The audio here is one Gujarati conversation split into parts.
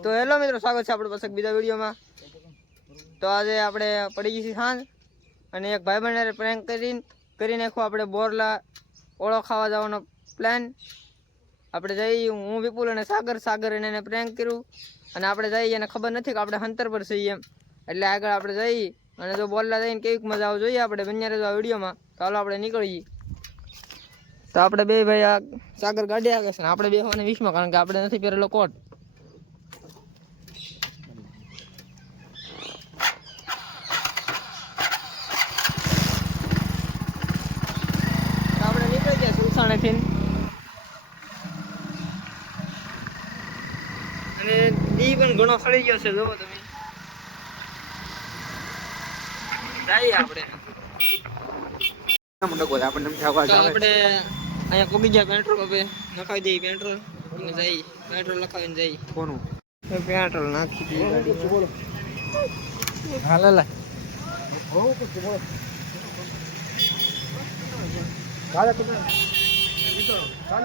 તો હેલો મિત્રો, સ્વાગત છે આપણે પાસે બીજા વિડીયોમાં. તો આજે આપણે પડી ગઈ છે સાંજ અને એક ભાઈબંધને પ્રેન્ક કરી નાખ્યો. આપણે બોરલા ઓળો ખાવા જવાનો પ્લાન. આપણે જઈ, હું વિપુલ અને સાગર એને પ્રેન્ક કર્યું અને આપણે જઈએ એને ખબર નથી કે આપણે હંતર પર છીએ એમ. એટલે આગળ આપણે જઈ અને જો બોરલા જઈને કેવીક મજા આવે જોઈએ આપણે બન્યા રહેજો આ વિડીયોમાં. તો હાલો આપણે નીકળીએ. તો આપણે બે ભાઈ આ સાગર ગાડી આવે છે ને આપણે બેસવાને 20માં, કારણ કે આપણે નથી પહેરેલો કોટ. આપણે નીકળી ગયા સુલસાણેથી અને દી પણ ઘણો સડી ગયો છે. જોવો તમે, જઈએ આપણે. આપણે અહીંયા કોબી ગયા પેટ્રોલ પંપે નખાવી દઈએ પેટ્રોલ અને જઈ પેટ્રોલ લખાવીને જઈ કોનું પેટ્રોલ નાખી દઈએ ગાડીમાં. હાલ હાલ કાલે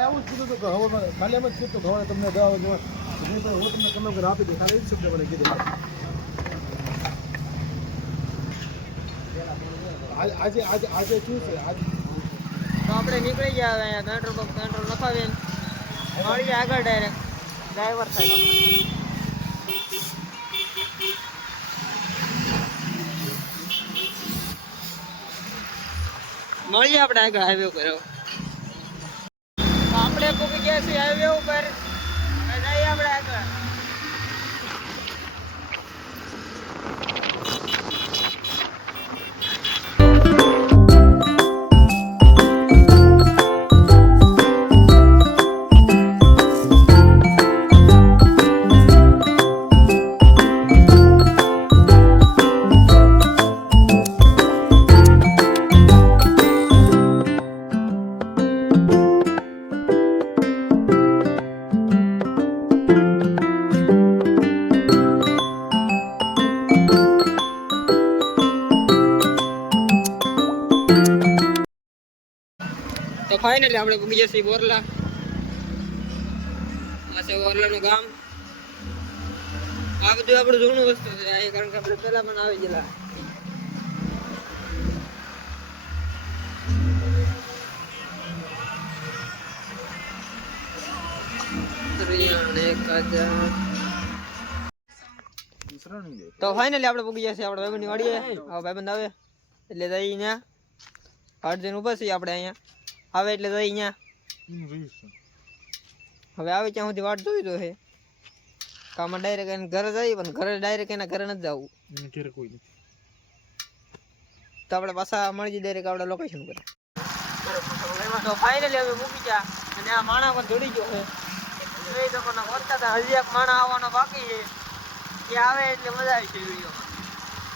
આવું જ કીધું કે હવે કાલે એમ જ કીધું કે હવે તમને દવા હું તમને કલર આપી દઉં. કાલે એ જ શબ્દ મને કીધું. આજે આજે આજે શું છે આજે? તો આપણે નીકળી ગયા હવે અહીંયા પેટ્રોલ પંપ પેટ્રોલ લખાવીને મળીએ આગળ ડાયરેક્ટ ડ્રાઈવર સાહેબ. મળીએ આપણે આગળ હાઈવે ઉપર. આપણે પૂકી ગયા છીએ હાઈવે ઉપર. જઈએ આપણે આગળ. તો ફાઇનલી આપણે પૂગી જઈએ બોરલા. આ છે બોરલાનું ગામ. આ બધું આપણું જૂનું વસ્તુ છે, કારણ કે આપણે પહેલા પણ આવી ગયેલા. તો ફાઇનલી આપણે પૂગી જઈએ આપણે ભાઈબંધની વાડીએ. આ ભાઈબંધ આવે એટલે જઈ અહીંયા અર્જન ઉભા છીએ આપણે. અહીંયા આવે એટલે જઈ અહીંયા. હવે આવે ત્યાં સુધી વાટ જોઈ દો છે. કામમાં ડાયરેક્ટ એને ઘરે જઈએ, પણ ઘરે ડાયરેક્ટ એના ઘરે નથી જવું. તો આપણે પાછા મળી જઈએ ડાયરેક્ટ આપણે લોકેશન પર. તો ફાઇનલી હવે મૂકી ગયા અને આ માણા પણ જોડી ગયો છે. જોઈ શકો ને વળતા હતા. હજી એક માણા આવવાનો બાકી છે. એ આવે એટલે મજા આવી છે વિડીયોમાં.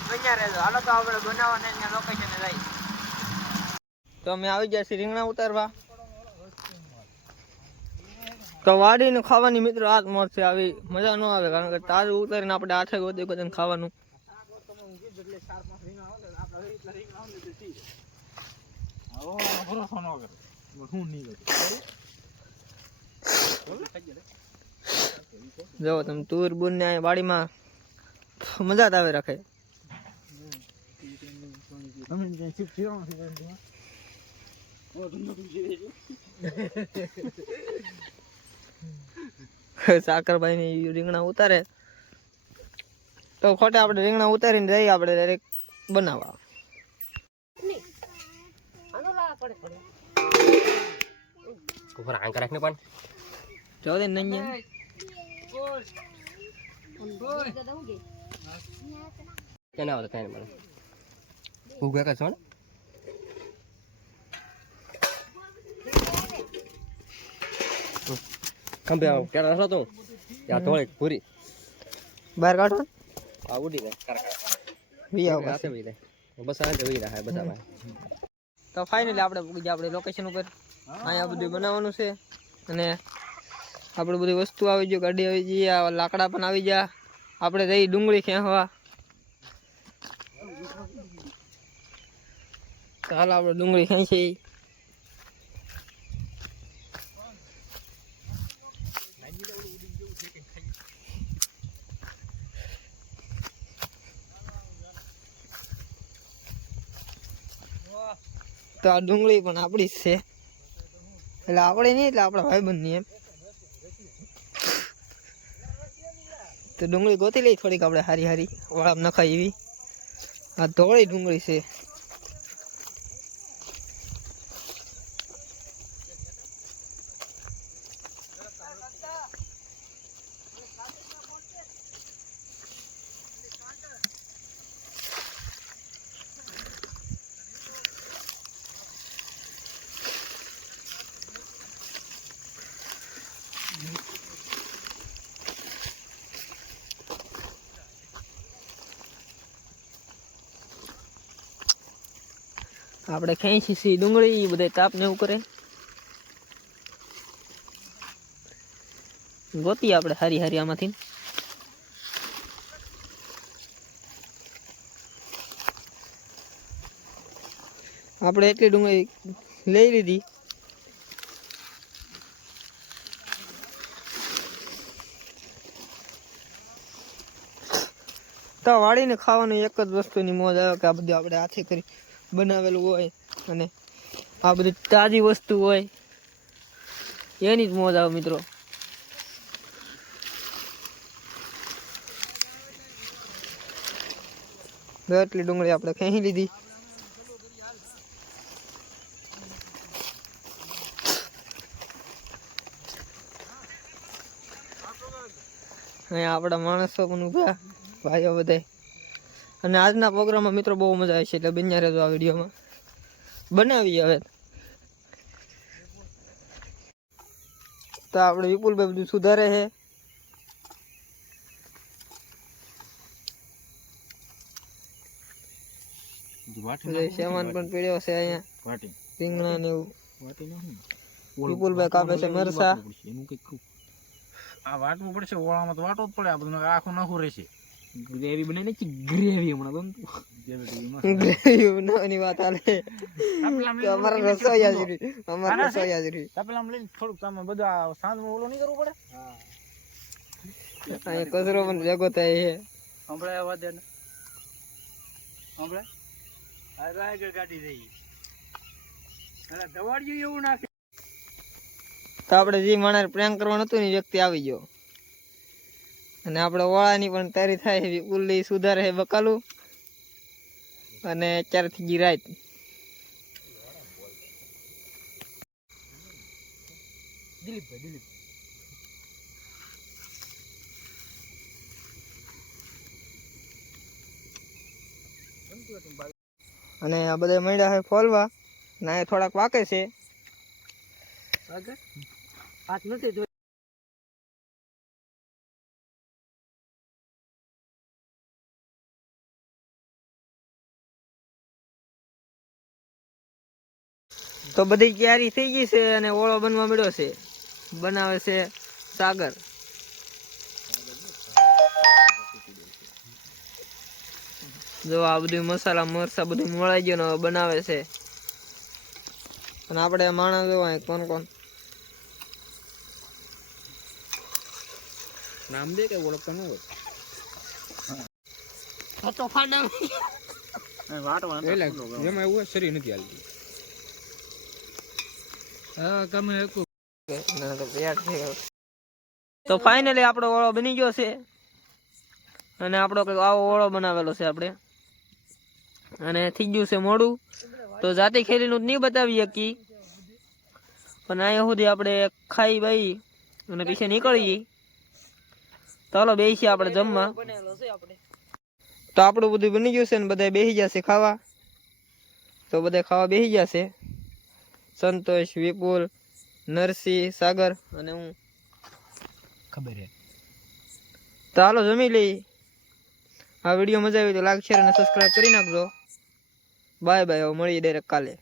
બન્યા રહેજો. હાલો તો આપણે બનાવવાને અહીંયા લોકેશને જઈએ. તો અમે આવી ગયા છીએ રીંગણા ઉતારવા. તો વાડીને ખાવાની મિત્રો આ જ મોજ છે. આવી મજા ન આવે, કારણ કે તાજું ઉતારીને આપણે આઠે ગોદી ગોદીને ખાવાનું. જો તમે તુર બુર ને વાડીમાં મજા જ આવે રાખે. સાકરભાઈ ની રીંગણા ઉતારે તો ખોટે આપણે રીંગણા ઉતારીને જઈએ આપણે ડાયરેક્ટ બનાવવા. જો દે નહીં કેના આવતા કાઈ મને ઉગા કા છો ને ખંભે આવ કેડા નસો તો યા થોડે પૂરી બહાર કાઢો. આ ઉડી ને કારકા વી આવ પાસે વી લે બસ આ જ વી રહે બધા ભાઈ. તો ફાઇનલી આપણે પૂગી ગયા આપણે લોકેશન ઉપર. અહીંયા બધું બનાવવાનું છે અને આપણે બધી વસ્તુ આવી ગઈ. ગાડી આવી ગઈ, આ લાકડા પણ આવી ગયા. આપણે જઈ ડુંગળી ખેંચવા. ચાલ આપણે ડુંગળી ખેંચી. તો આ ડુંગળી પણ આપણી જ છે, એટલે આપણે નહીં, એટલે આપણા ભાઈબંધની એમ. તો ડુંગળી ગોતી લઈ થોડીક આપણે હારી હારી વાળા નખાય એવી. આ ધોળી ડુંગળી છે. આપણે ખેંચી સી ડુંગળી બધા તાપ ને એવું કરે. ગોતી આપણે હારી હારી આમાંથી. આપણે એટલી ડુંગળી લઈ લીધી. તો વાળીને ખાવાનું એક જ વસ્તુની મોજ આવે કે આ બધું આપણે હાથે કરી બનાવેલું હોય અને આ બધી તાજી વસ્તુ હોય એની જ મોજ આવે મિત્રો. એટલી ડુંગળી આપણે ખેંચી લીધી. અહીંયા આપણા માણસો પણ ઉભા, ભાઈઓ બધા. અને આજના પ્રોગ્રામમાં મિત્રો બહુ મજા આવે છે, એટલે બન્યા રહેજો આ વિડીયોમાં. બનાવીએ હવે. તો આપણે વિપુલભાઈ બધું સુધારે છે. સામાન પણ પીડ્યો છે અહીંયા, રીંગણા ને એવું. વિપુલભાઈ કાપે છે મરસા. આ વાટવું પડશે, ઓળામાં તો વાટવું જ પડે. આ બધું આખું નાખું રહેશે. ગ્રેવી બનાવીને છે, ગ્રેવી હમણાં ગ્રેવી બનાવવાની વાત હાલે. અમારા રસોઈયા જ રહી, અમારા રસોઈયા જ રહી. તપેલામ લઈને થોડુંક તમે બધા સાંજમાં ઓલો નહીં કરવું પડે. અહીંયા કચરો પણ ભેગો થાય છે. હમણાં આવા દે ને, હમણાં આ રાયગઢ ગાડી રહી. અરે દવાડિયું એવું નાખે. તો આપણે જે માણસ પ્રેમ કરવાનું હતું ને વ્યક્તિ આવી ગયો, અને આપણે ઓળાની પણ તૈયારી થાય છે. ઉલ્લી સુધારે છે બકાલું, અને અત્યારથી ગિરાય. અને આ બધા મળ્યા છે ફોલવા, ના થોડાક વાકે છે. હાથ નથી તો બધી તૈયારી થઈ ગઈ છે, અને ઓળો બનવા મળ્યો છે. બનાવે છે સાગર. જો આ બધું મસાલા મરસા બધું મળાઈ ગયો ને બનાવે છે. અને આપણે માણસ જોવા કોણ કોણ નામ દે કે ઓળખતા ન હોય. તો ફાડા એમાં એવું શરીર નથી હાલતું. તો ફાઇનલી આપણો ઓળો બની ગયો છે, અને આપણો કઈક આવો ઓળો બનાવેલો છે આપણે. અને થઈ ગયું છે મોડું, તો જાતે ખેલીનું નહીં બતાવી શકી, પણ અહીંયા સુધી આપણે ખાઈ બાઈ અને પછી નીકળીએ. ચાલો બેસી આપણે જમવા. તો આપણું બધું બની ગયું છે ને બધા બેસી જશે ખાવા. તો બધા ખાવા બેસી જશે. સંતોષ, વિપુલ, નરસિંહ, સાગર અને હું. ખબર હે. તો હાલો જમી લઈ. આ વિડીયો મજા આવી તો લાઈક, શેર અને સબસ્ક્રાઇબ કરી નાખજો. Bye bye. હવે મળીએ ડાયરેક્ટ કાલે.